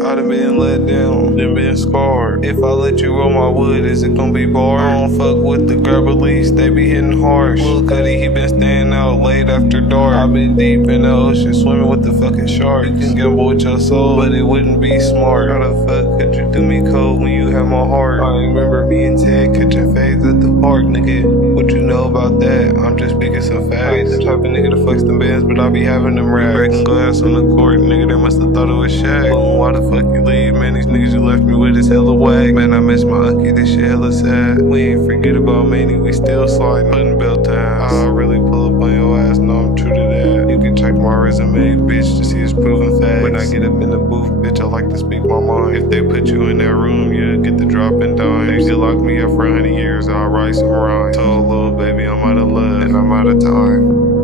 I done been let down, done been scarred. If I let you roll my wood, is it gon' be barred? I don't fuck with the grab release, they be hitting harsh. Lil Cuddy, he been staying out late after dark. I been deep in the ocean, swimming with the fucking sharks. You can gamble with your soul, but it wouldn't be smart. How the fuck could you do me cold when you have my heart? I remember me and Ted catching fades at the park, nigga. What you know about that? I'm just speaking some facts. I ain't the type of nigga to flex them bands, but I be having them racks. Breaking glass on the court, nigga, they must've thought it was Shaq. Why the fuck you leave, man? These niggas you left me with is hella whack. Man, I miss my unkie, this shit hella sad. We ain't forget about Manny, we still sliding, putting belt tabs. I really pull up on your ass, no, I'm true to that. You can check my resume, bitch, to see it's proven facts. When I get up in the booth, bitch, I like to speak my mind. If they put you in that room, you get the drop and dime. If you lock me up for 100 years, I'll write some rhymes. Told little baby I'm out of love, and I'm out of time.